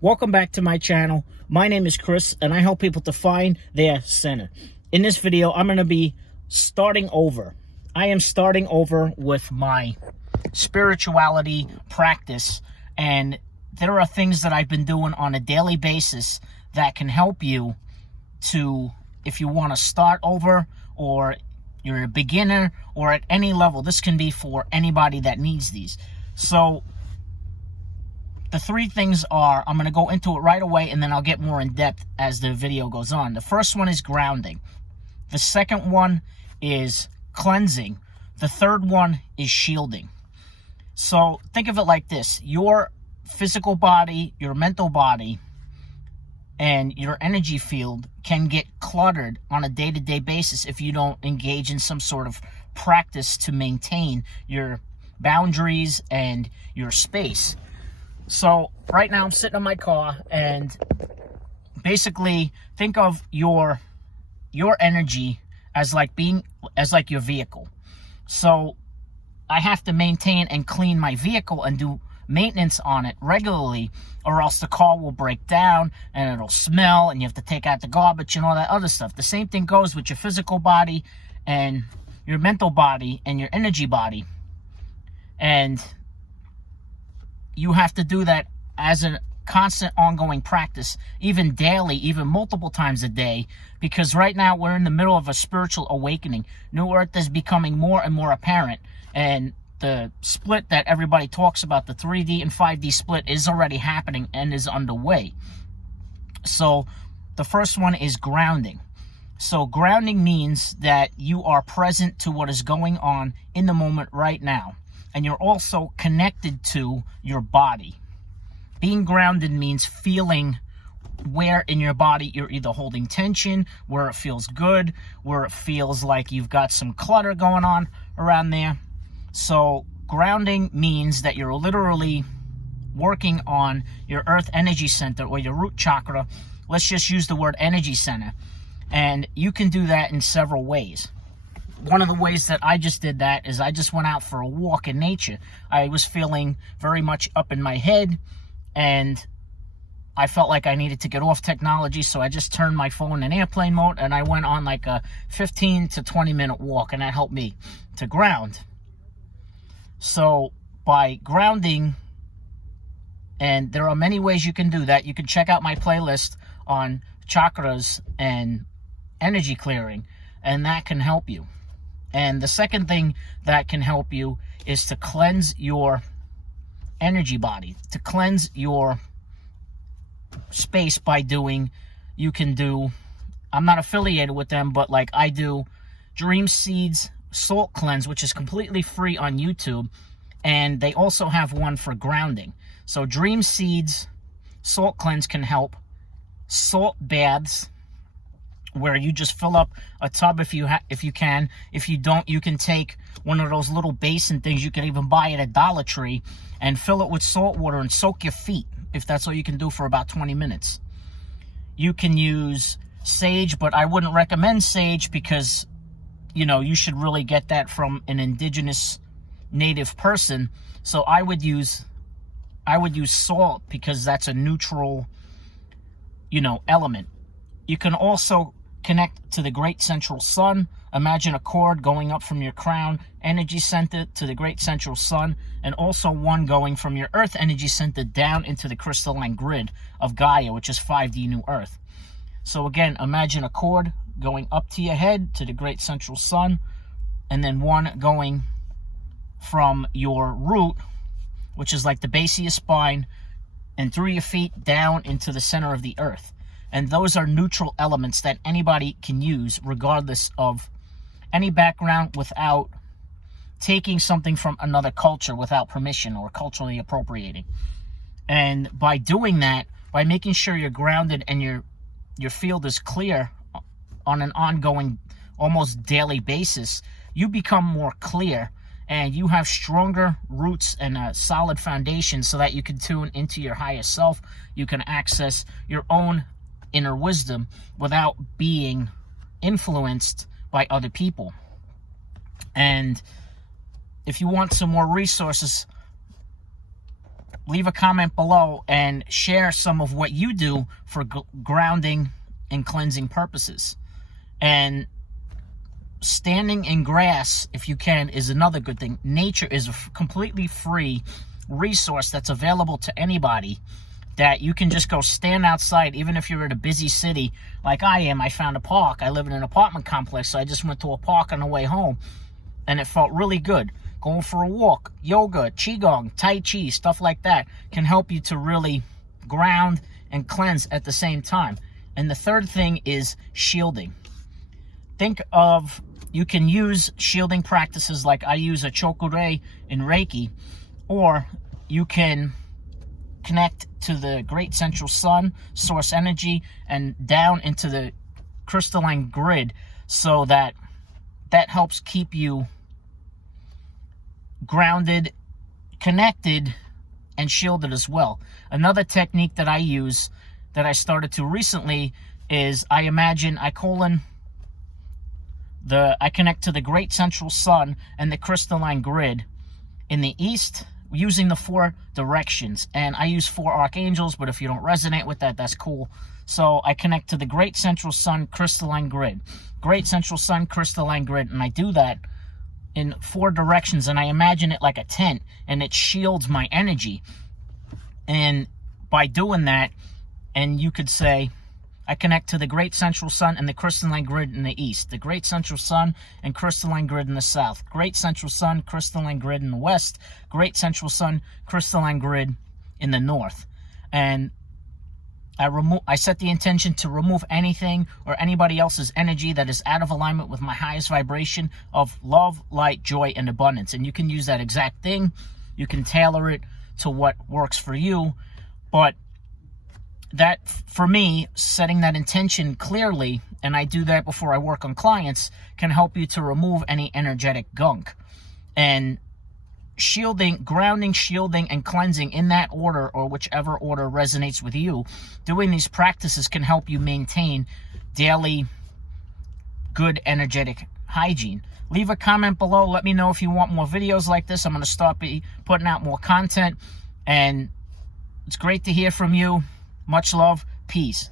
Welcome back to my channel. My name is Chris, and I help people to find their center. In this video, I'm going to be starting over. I am starting over with my spirituality practice, and there are things that I've been doing on a daily basis that can help you to, if you want to start over, or you're a beginner, or at any level. This can be for anybody that needs these. So the three things are, I'm going to go into it right away, and then I'll get more in depth as the video goes on. The first one is grounding. The second one is cleansing. The third one is shielding. So think of it like this. Your physical body, your mental body, and your energy field can get cluttered on a day-to-day basis if you don't engage in some sort of practice to maintain your boundaries and your space. So right now I'm sitting in my car, and basically think of your energy as like your vehicle. So I have to maintain and clean my vehicle and do maintenance on it regularly, or else the car will break down and it'll smell, and you have to take out the garbage and all that other stuff. The same thing goes with your physical body and your mental body and your energy body. And you have to do that as a constant ongoing practice, even daily, even multiple times a day, because right now we're in the middle of a spiritual awakening. New Earth is becoming more and more apparent, and the split that everybody talks about, the 3D and 5D split, is already happening and is underway. So the first one is grounding. So grounding means that you are present to what is going on in the moment right now. And you're also connected to your body. Being grounded means feeling where in your body you're either holding tension, where it feels good, where it feels like you've got some clutter going on around there. So grounding means that you're literally working on your earth energy center, or your root chakra. Let's just use the word energy center. And you can do that in several ways. One of the ways that I just did that is I just went out for a walk in nature. I was feeling very much up in my head, and I felt like I needed to get off technology, so I just turned my phone in airplane mode, and I went on like a 15 to 20 minute walk, and that helped me to ground. So by grounding, and there are many ways you can do that. You can check out my playlist on chakras and energy clearing, and that can help you. And the second thing that can help you is to cleanse your energy body, to cleanse your space by doing, you can do, I'm not affiliated with them, but like I do Dream Seeds Salt Cleanse, which is completely free on YouTube. And they also have one for grounding. So Dream Seeds Salt Cleanse can help. Salt baths, where you just fill up a tub if you can. If you don't, you can take one of those little basin things you can even buy at a Dollar Tree and fill it with salt water and soak your feet, if that's all you can do, for about 20 minutes. You can use sage, but I wouldn't recommend sage because, you know, you should really get that from an indigenous native person. So I would use salt, because that's a neutral, you know, element. You can also connect to the great central sun. Imagine a cord going up from your crown energy center to the great central sun, and also one going from your earth energy center down into the crystalline grid of Gaia, which is 5D New Earth. So again, imagine a cord going up to your head to the great central sun, and then one going from your root, which is like the base of your spine, and through your feet down into the center of the earth. And those are neutral elements that anybody can use, regardless of any background, without taking something from another culture without permission or culturally appropriating. And by doing that, by making sure you're grounded and your field is clear on an ongoing, almost daily basis, you become more clear, and you have stronger roots and a solid foundation so that you can tune into your higher self. You can access your own inner wisdom without being influenced by other people. And if you want some more resources, leave a comment below and share some of what you do for grounding and cleansing purposes. And standing in grass, if you can, is another good thing. Nature is a completely free resource that's available to anybody, that you can just go stand outside. Even if you're in a busy city like I am, I found a park. I live in an apartment complex, so I just went to a park on the way home, and it felt really good. Going for a walk, yoga, qigong, tai chi, stuff like that can help you to really ground and cleanse at the same time. And the third thing is shielding. Think of, you can use shielding practices like I use a chokure in Reiki, or you can connect to the great central sun, source energy, and down into the crystalline grid, so that helps keep you grounded, connected, and shielded as well. Another technique that I use, that I started to recently, is I connect to the great central sun and the crystalline grid in the east using the 4 directions. And I use 4 archangels, but if you don't resonate with that, that's cool. So I connect to the great central sun crystalline grid. Great central sun crystalline grid. And I do that in 4 directions, and I imagine it like a tent, and it shields my energy. And by doing that, and you could say, I connect to the great central sun and the crystalline grid in the east, the great central sun and crystalline grid in the south, great central sun, crystalline grid in the west, great central sun, crystalline grid in the north. And I set the intention to remove anything or anybody else's energy that is out of alignment with my highest vibration of love, light, joy, and abundance. And you can use that exact thing. You can tailor it to what works for you. But that, for me, setting that intention clearly, and I do that before I work on clients, can help you to remove any energetic gunk. And shielding, grounding, shielding, and cleansing in that order, or whichever order resonates with you, doing these practices can help you maintain daily good energetic hygiene. Leave a comment below. Let me know if you want more videos like this. I'm going to start putting out more content, and it's great to hear from you. Much love. Peace.